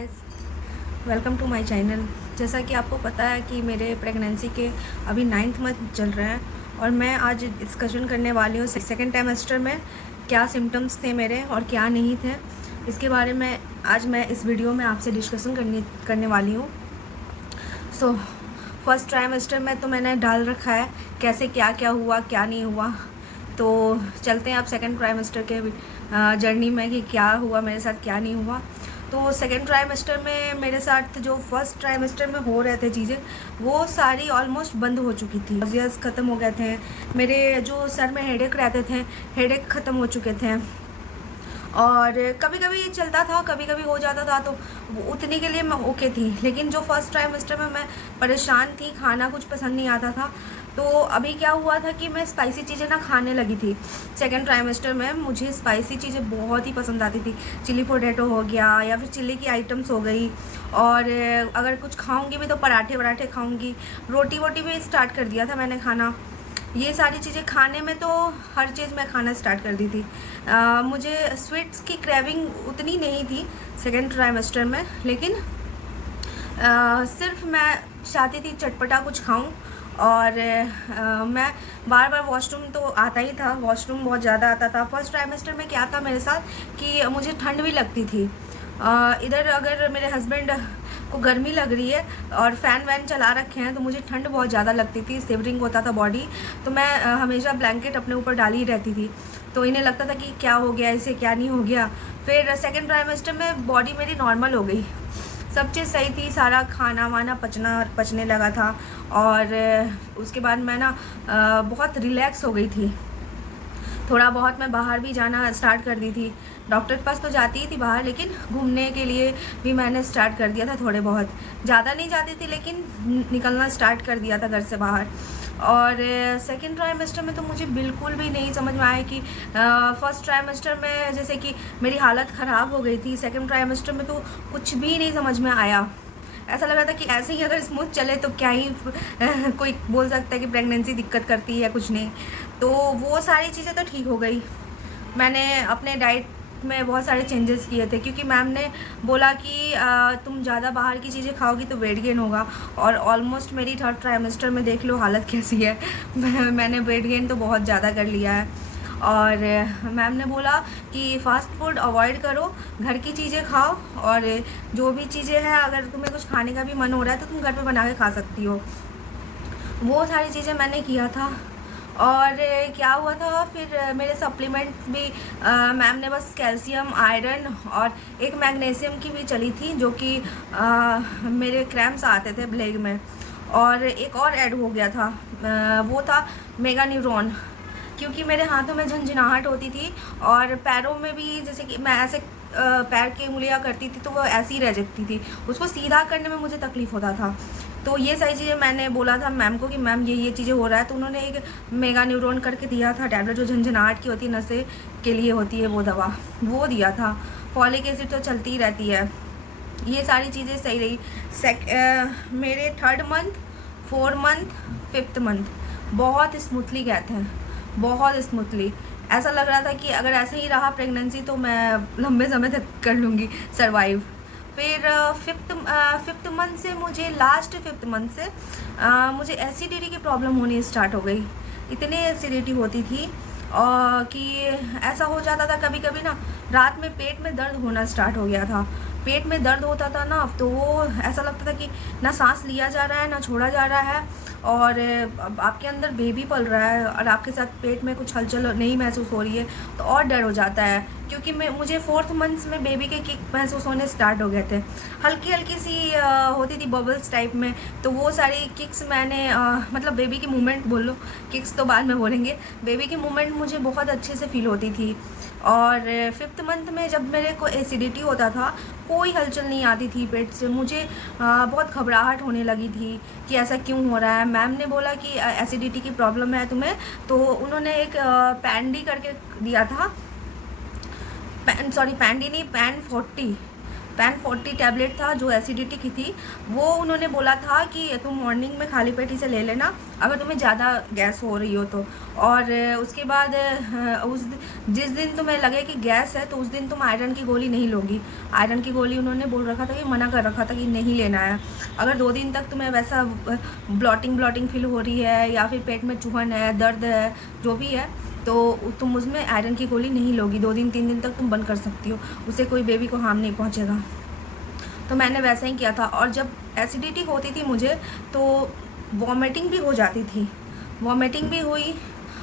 Guys, welcome to my channel. जैसा कि आपको पता है कि मेरे प्रेगनेंसी के अभी 9th मंथ चल रहा है और मैं आज डिस्कशन करने वाली हूँ सेकेंड टाइमेस्टर में क्या सिम्टम्स थे मेरे और क्या नहीं थे। इसके बारे में आज मैं इस वीडियो में आपसे डिस्कशन करने वाली हूँ। सो फर्स्ट ट्राइमेस्टर में तो मैंने डाल रखा है कैसे क्या क्या हुआ क्या नहीं हुआ। तो चलते हैं आप सेकेंड ट्राइमेस्टर के जर्नी में कि क्या हुआ मेरे साथ क्या नहीं हुआ। तो सेकेंड ट्राइमेस्टर में मेरे साथ जो फर्स्ट ट्राइमेस्टर में हो रहे थे चीज़ें वो सारी ऑलमोस्ट बंद हो चुकी थी। नोजियाज ख़त्म हो गए थे, मेरे जो सर में हेडेक रहते थे हेडेक ख़त्म हो चुके थे और कभी कभी चलता था कभी कभी हो जाता था, तो उतनी के लिए मैं ओके थी। लेकिन जो फर्स्ट ट्राइमेस्टर में मैं परेशान थी, खाना कुछ पसंद नहीं आता था। तो अभी क्या हुआ था कि मैं स्पाइसी चीज़ें ना खाने लगी थी। सेकेंड ट्राइमेस्टर में मुझे स्पाइसी चीज़ें बहुत ही पसंद आती थी। चिली पोटैटो हो गया या फिर चिली की आइटम्स हो गई, और अगर कुछ खाऊंगी भी तो पराठे वराठे खाऊंगी। रोटी वोटी भी स्टार्ट कर दिया था मैंने खाना। ये सारी चीज़ें खाने में तो हर चीज़ मैं खाना स्टार्ट कर दी थी। मुझे स्वीट्स की क्रेविंग उतनी नहीं थी सेकेंड ट्राइमेस्टर में, लेकिन सिर्फ मैं चाहती थी चटपटा कुछ खाऊं। और मैं बार बार वॉशरूम तो आता ही था, वॉशरूम बहुत ज़्यादा आता था। फर्स्ट ट्राइमेस्टर में क्या था मेरे साथ कि मुझे ठंड भी लगती थी। इधर अगर मेरे हस्बैंड को गर्मी लग रही है और फ़ैन वैन चला रखे हैं तो मुझे ठंड बहुत ज़्यादा लगती थी, शिवरिंग होता था बॉडी। तो मैं हमेशा ब्लैंकेट अपने ऊपर डाली ही रहती थी। तो इन्हें लगता था कि क्या हो गया, इसे क्या नहीं हो गया। फिर सेकेंड ट्राइमेस्टर में बॉडी मेरी नॉर्मल हो गई, सब चीज़ सही थी, सारा खाना वाना पचने लगा था। और उसके बाद मैं ना बहुत रिलैक्स हो गई थी। थोड़ा बहुत मैं बाहर भी जाना स्टार्ट कर दी थी। डॉक्टर के पास तो जाती ही थी बाहर, लेकिन घूमने के लिए भी मैंने स्टार्ट कर दिया था। थोड़े बहुत, ज़्यादा नहीं जाती थी लेकिन निकलना स्टार्ट कर दिया था घर से बाहर। और सेकेंड ट्राइमेस्टर में तो मुझे बिल्कुल भी नहीं समझ में आया कि फर्स्ट ट्राइमेस्टर में जैसे कि मेरी हालत ख़राब हो गई थी, सेकेंड ट्राइमेस्टर में तो कुछ भी नहीं समझ में आया। ऐसा लग रहा था कि ऐसे ही अगर स्मूथ चले तो क्या ही कोई बोल सकता है कि प्रेगनेंसी दिक्कत करती है, कुछ नहीं। तो वो सारी चीज़ें तो ठीक हो गई। मैंने अपने डाइट में बहुत सारे चेंजेस किए थे, क्योंकि मैम ने बोला कि तुम ज़्यादा बाहर की चीज़ें खाओगी तो वेट गेन होगा। और ऑलमोस्ट मेरी थर्ड ट्राइमेस्टर में देख लो हालत कैसी है। मैंने वेट गेन तो बहुत ज़्यादा कर लिया है। और मैम ने बोला कि फ़ास्ट फूड अवॉइड करो, घर की चीज़ें खाओ, और जो भी चीज़ें हैं अगर तुम्हें कुछ खाने का भी मन हो रहा है तो तुम घर पे बना के खा सकती हो। वो सारी चीज़ें मैंने किया था। और क्या हुआ था फिर मेरे सप्लीमेंट्स भी मैम ने बस कैल्शियम, आयरन और एक मैग्नीशियम की भी चली थी, जो कि मेरे क्रैम्प्स आते थे लेग में। और एक और ऐड हो गया था, वो था मेगा न्यूरॉन, क्योंकि मेरे हाथों में झंझनाहट होती थी और पैरों में भी, जैसे कि मैं ऐसे पैर की उंगलियां करती थी तो वो ऐसी रह जाती थी, उसको सीधा करने में मुझे तकलीफ़ होता था। तो ये सारी चीज़ें मैंने बोला था मैम को कि मैम ये चीज़ें हो रहा है, तो उन्होंने एक मेगा न्यूरॉन करके दिया था टैबलेट, जो झंझनाहट की होती है, नशे के लिए होती है वो दवा, वो दिया था। फॉलिक एसिड तो चलती ही रहती है। ये सारी चीज़ें सही रही। मेरे third month, 4 month, 5th month बहुत स्मूथली गए थे, बहुत स्मूथली। ऐसा लग रहा था कि अगर ऐसे ही रहा प्रेगनेंसी तो मैं लंबे समय तक कर लूँगी सर्वाइव। फिर फिफ्थ मंथ से मुझे, लास्ट 5th मंथ से मुझे एसिडिटी की प्रॉब्लम होनी स्टार्ट हो गई। इतनी एसिडिटी होती थी कि ऐसा हो जाता था कभी कभी ना, रात में पेट में दर्द होना स्टार्ट हो गया था। पेट में दर्द होता था ना, तो वो ऐसा लगता था कि ना सांस लिया जा रहा है ना छोड़ा जा रहा है, और आपके अंदर बेबी पल रहा है और आपके साथ पेट में कुछ हलचल नहीं महसूस हो रही है, तो और डर हो जाता है। क्योंकि मुझे 4th मंथ में बेबी के किक महसूस होने स्टार्ट हो गए थे, हल्की हल्की सी होती थी बबल्स टाइप में। तो वो सारी किक्स मैंने मतलब बेबी की मूवमेंट बोल लो, किक्स तो बाद में बोलेंगे, बेबी की मूवमेंट मुझे बहुत अच्छे से फील होती थी। और 5th मंथ में जब मेरे को एसिडिटी होता था, कोई हलचल नहीं आती थी पेट से, मुझे बहुत घबराहट होने लगी थी कि ऐसा क्यों हो रहा है। मैम ने बोला कि एसिडिटी की प्रॉब्लम है तुम्हें, तो उन्होंने एक पैंडी करके दिया था, पैंडी नहीं, पैन 40 PAN40 टैबलेट था जो एसिडिटी की थी, वो उन्होंने बोला था कि तुम मॉर्निंग में खाली पेट ही से ले लेना अगर तुम्हें ज़्यादा गैस हो रही हो तो। और उसके बाद जिस दिन तुम्हें लगे कि गैस है तो उस दिन तुम आयरन की गोली नहीं लोगी। आयरन की गोली उन्होंने बोल रखा था कि मना कर रखा था कि नहीं लेना है। अगर 2 दिन तक तुम्हें वैसा ब्लॉटिंग फील हो रही है या फिर पेट में चुभन है, दर्द है, जो भी है, तो तुम उसमें आयरन की गोली नहीं लोगी। 2 दिन 3 दिन तक तुम बंद कर सकती हो, उससे कोई बेबी को हार्म नहीं पहुंचेगा। तो मैंने वैसा ही किया था। और जब एसिडिटी होती थी मुझे तो वॉमिटिंग भी हो जाती थी, वॉमिटिंग भी हुई।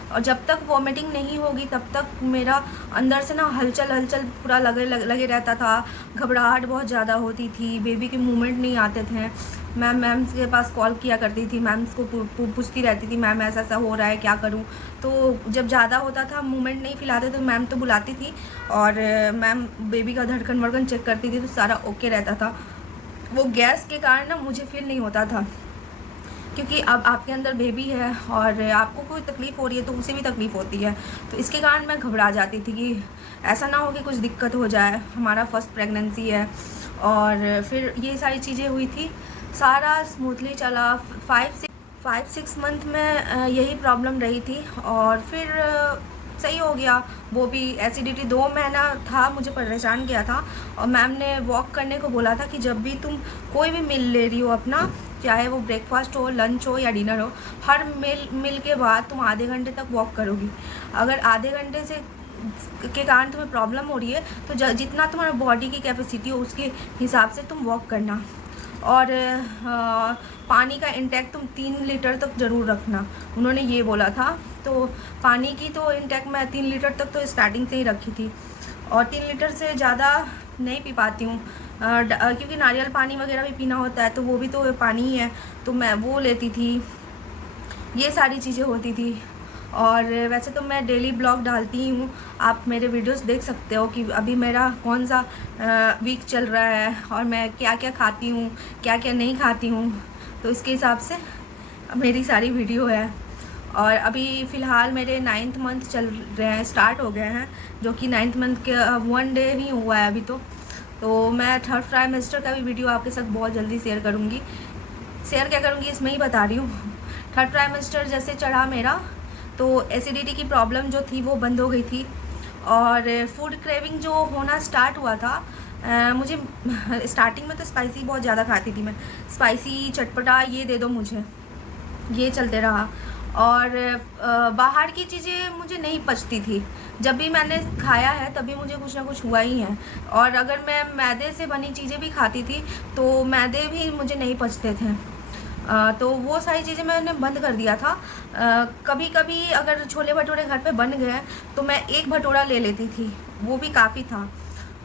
और जब तक वॉमिटिंग नहीं होगी तब तक मेरा अंदर से ना हलचल पूरा लगे रहता था। घबराहट बहुत ज़्यादा होती थी, बेबी के मूवमेंट नहीं आते थे। मैम के पास कॉल किया करती थी, मैम्स को पूछती रहती थी, मैम ऐसा हो रहा है क्या करूं। तो जब ज़्यादा होता था, मूवमेंट नहीं फैलाते तो मैम तो बुलाती थी और मैम बेबी का धड़कन वर्कन चेक करती थी तो सारा ओके रहता था। वो गैस के कारण ना मुझे फील नहीं होता था, क्योंकि अब आपके अंदर बेबी है और आपको कोई तकलीफ़ हो रही है तो उसे भी तकलीफ़ होती है। तो इसके कारण मैं घबरा जाती थी कि ऐसा ना हो कि कुछ दिक्कत हो जाए, हमारा फर्स्ट प्रेगनेंसी है। और फिर ये सारी चीज़ें हुई थी, सारा स्मूथली चला। 5-6 मंथ में यही प्रॉब्लम रही थी और फिर सही हो गया। वो भी एसिडिटी 2 महीना था, मुझे परेशान किया था। और मैम ने वॉक करने को बोला था कि जब भी तुम कोई भी मील ले रही हो अपना, चाहे वो ब्रेकफास्ट हो, लंच हो या डिनर हो, हर मील के बाद तुम आधे घंटे तक वॉक करोगी। अगर आधे घंटे से के कारण तुम्हें प्रॉब्लम हो रही है तो जितना तुम्हारा बॉडी की कैपेसिटी हो उसके हिसाब से तुम वॉक करना। और पानी का इंटेक तुम 3 लीटर तक ज़रूर रखना, उन्होंने ये बोला था। तो पानी की तो इंटेक मैं 3 लीटर तक तो स्टार्टिंग से ही रखी थी और 3 लीटर से ज़्यादा नहीं पी पाती हूँ, क्योंकि नारियल पानी वगैरह भी पीना होता है तो वो भी तो पानी ही है, तो मैं वो लेती थी। ये सारी चीज़ें होती थी। और वैसे तो मैं डेली ब्लॉग डालती ही हूँ, आप मेरे वीडियोस देख सकते हो कि अभी मेरा कौन सा वीक चल रहा है और मैं क्या क्या खाती हूँ, क्या क्या नहीं खाती हूँ, तो इसके हिसाब से मेरी सारी वीडियो है। और अभी फ़िलहाल मेरे 9th मंथ चल रहे हैं, स्टार्ट हो गए हैं, जो कि 9th मंथ के 1 डे ही हुआ है अभी। तो मैं 3rd ट्राइमेस्टर का भी वीडियो आपके साथ बहुत जल्दी शेयर करूँगी। शेयर क्या करूँगी इसमें ही बता रही हूँ। 3rd ट्राइमेस्टर जैसे चढ़ा मेरा तो एसिडिटी की प्रॉब्लम जो थी वो बंद हो गई थी और फूड क्रेविंग जो होना स्टार्ट हुआ था। मुझे स्टार्टिंग में तो स्पाइसी बहुत ज़्यादा खाती थी मैं, स्पाइसी चटपटा ये दे दो मुझे, ये चलते रहा। और बाहर की चीज़ें मुझे नहीं पचती थी, जब भी मैंने खाया है तभी मुझे कुछ ना कुछ हुआ ही है। और अगर मैं मैदे से बनी चीज़ें भी खाती थी तो मैदे भी मुझे नहीं पचते थे, तो वो सारी चीज़ें मैंने बंद कर दिया था। कभी कभी अगर छोले भटूरे घर पे बन गए तो मैं 1 भटूरा ले लेती थी, वो भी काफ़ी था।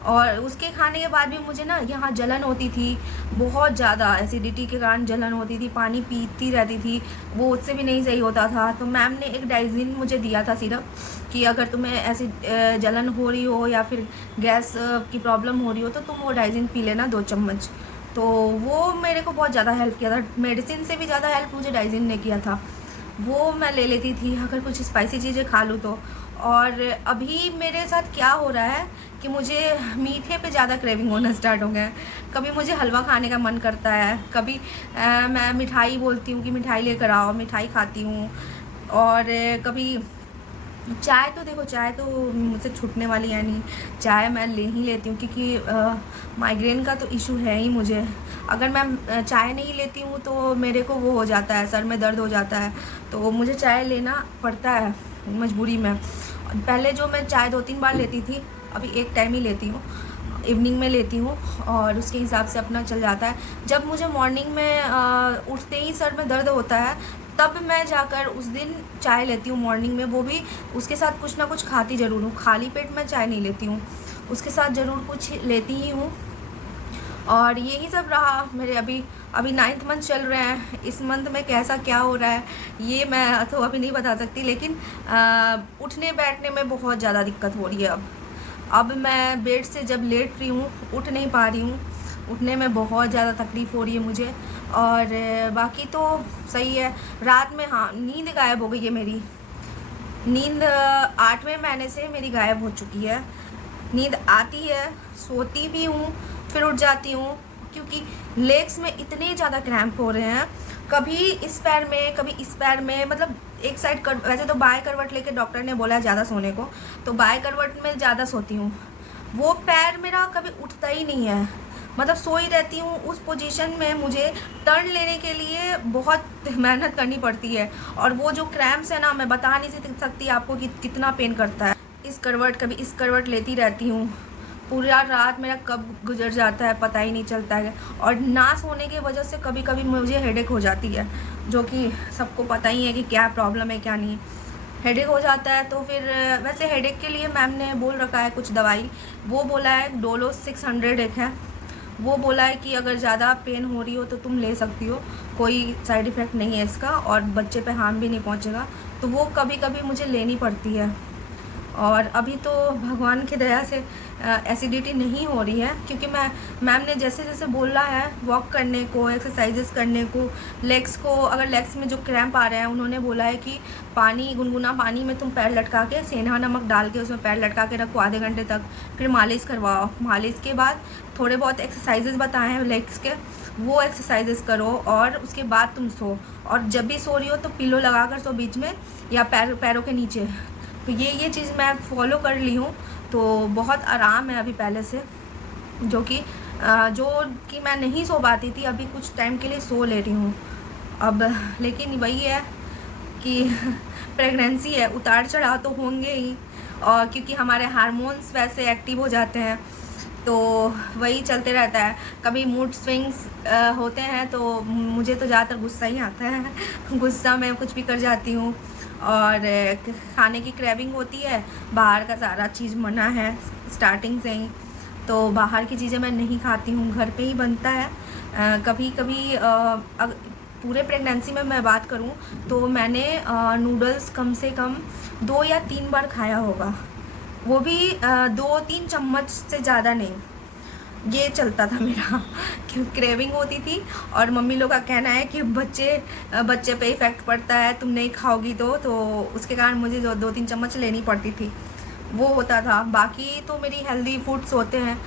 और उसके खाने के बाद भी मुझे ना यहाँ जलन होती थी, बहुत ज़्यादा एसिडिटी के कारण जलन होती थी, पानी पीती रहती थी, वो उससे भी नहीं सही होता था। तो मैम ने एक डाइजिन मुझे दिया था सिरप कि अगर तुम्हें ऐसी जलन हो रही हो या फिर गैस की प्रॉब्लम हो रही हो तो तुम वो डाइजिन पी लेना 2 चम्मच। तो वो मेरे को बहुत ज़्यादा हेल्प किया था, मेडिसिन से भी ज़्यादा हेल्प मुझे डाइजिन ने किया था। वो मैं ले लेती थी अगर कुछ स्पाइसी चीज़ें खा लूँ तो। और अभी मेरे साथ क्या हो रहा है कि मुझे मीठे पे ज़्यादा क्रेविंग होना स्टार्ट हो गया है। कभी मुझे हलवा खाने का मन करता है, कभी मैं मिठाई बोलती हूँ कि मिठाई लेकर आओ, मिठाई खाती हूँ। और कभी चाय तो देखो, चाय तो मुझसे छूटने वाली है नहीं, चाय मैं ले ही लेती हूँ क्योंकि माइग्रेन का तो इशू है ही मुझे। अगर मैं चाय नहीं लेती हूँ तो मेरे को वो हो जाता है, सर में दर्द हो जाता है, तो मुझे चाय लेना पड़ता है मजबूरी में। पहले जो मैं चाय 2-3 बार लेती थी, अभी 1 टाइम ही लेती हूँ, इवनिंग में लेती हूँ और उसके हिसाब से अपना चल जाता है। जब मुझे मॉर्निंग में उठते ही सर में दर्द होता है तब मैं जाकर उस दिन चाय लेती हूँ मॉर्निंग में, वो भी उसके साथ कुछ ना कुछ खाती ज़रूर हूँ, खाली पेट मैं चाय नहीं लेती हूँ, उसके साथ ज़रूर कुछ लेती ही हूँ। और यही सब रहा मेरे अभी 9th मंथ चल रहे हैं। इस मंथ में कैसा क्या हो रहा है ये मैं तो अभी नहीं बता सकती, लेकिन उठने बैठने में बहुत ज़्यादा दिक्कत हो रही है। अब मैं बेड से जब लेट रही हूँ उठ नहीं पा रही हूँ, उठने में बहुत ज़्यादा तकलीफ़ हो रही है मुझे। और बाकी तो सही है। रात में हाँ नींद गायब हो गई है मेरी, नींद 8वें महीने से मेरी गायब हो चुकी है। नींद आती है, सोती भी हूँ, फिर उठ जाती हूँ, क्योंकि लेग्स में इतने ज़्यादा क्रैम्प हो रहे हैं, कभी इस पैर में कभी इस पैर में, मतलब एक साइड कर, वैसे तो बाएं करवट लेके डॉक्टर ने बोला है ज़्यादा सोने को, तो बाएं करवट में ज़्यादा सोती हूँ। वो पैर मेरा कभी उठता ही नहीं है, मतलब सोई रहती हूँ उस पोजीशन में। मुझे टर्न लेने के लिए बहुत मेहनत करनी पड़ती है, और वो जो क्रैम्प्स है ना, मैं बता नहीं सकती आपको कि कितना पेन करता है। इस करवट कभी इस करवट लेती रहती हूँ, पूरा रात मेरा कब गुजर जाता है पता ही नहीं चलता है। और ना सोने की वजह से कभी कभी मुझे हेडेक हो जाती है, जो कि सबको पता ही है कि क्या प्रॉब्लम है क्या नहीं। हेडेक हो जाता है तो फिर वैसे हेडेक के लिए मैम ने बोल रखा है कुछ दवाई, वो बोला है डोलो 600 एक है, वो बोला है कि अगर ज़्यादा पेन हो रही हो तो तुम ले सकती हो, कोई साइड इफ़ेक्ट नहीं है इसका और बच्चे पे हार्म भी नहीं पहुंचेगा। तो वो कभी कभी मुझे लेनी पड़ती है। और अभी तो भगवान की दया से एसिडिटी नहीं हो रही है, क्योंकि मैम ने जैसे जैसे बोला है वॉक करने को, एक्सरसाइजेस करने को, लेग्स को, अगर लेग्स में जो क्रैम्प आ रहे हैं उन्होंने बोला है कि पानी, गुनगुना पानी में तुम पैर लटका के, सेंधा नमक डाल के उसमें पैर लटका के रखो आधे घंटे तक, फिर मालिश करवाओ। मालिश के बाद थोड़े बहुत एक्सरसाइजेस बताए हैं लेग्स के, वो एक्सरसाइजेस करो और उसके बाद तुम सो। और जब भी सो रही हो तो पिलो लगा कर सो बीच में, या पैरों के नीचे। तो ये चीज़ मैं फॉलो कर ली हूँ, तो बहुत आराम है अभी पहले से, जो कि मैं नहीं सो पाती थी, अभी कुछ टाइम के लिए सो ले रही हूँ अब। लेकिन वही है कि प्रेगनेंसी है, उतार चढ़ाव तो होंगे ही, और क्योंकि हमारे हार्मोन्स वैसे एक्टिव हो जाते हैं तो वही चलते रहता है। कभी मूड स्विंग्स होते हैं तो मुझे तो ज़्यादातर गुस्सा ही आता है गुस्सा में कुछ भी कर जाती हूँ। और खाने की क्रेविंग होती है, बाहर का सारा चीज़ मना है स्टार्टिंग से ही, तो बाहर की चीज़ें मैं नहीं खाती हूँ, घर पे ही बनता है। कभी कभी पूरे प्रेगनेंसी में मैं बात करूँ तो मैंने नूडल्स कम से कम 2 या 3 बार खाया होगा, वो भी 2-3 चम्मच से ज़्यादा नहीं। ये चलता था मेरा क्यों क्रेविंग होती थी, और मम्मी लोग का कहना है कि बच्चे पे इफ़ेक्ट पड़ता है, तुम नहीं खाओगी तो उसके कारण मुझे 2-3 चम्मच लेनी पड़ती थी, वो होता था। बाकी तो मेरी हेल्दी फूड्स होते हैं,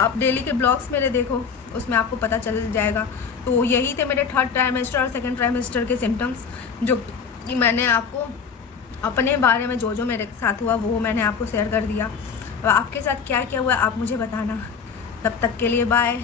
आप डेली के ब्लॉग्स मेरे देखो, उसमें आपको पता चल जाएगा। तो यही थे मेरे 3rd ट्राइमेस्टर और 2nd ट्राइमेस्टर के सिम्टम्स, जो कि मैंने आपको अपने बारे में जो मेरे साथ हुआ वो मैंने आपको शेयर कर दिया। अब आपके साथ क्या क्या हुआ आप मुझे बताना। तब तक के लिए बाय।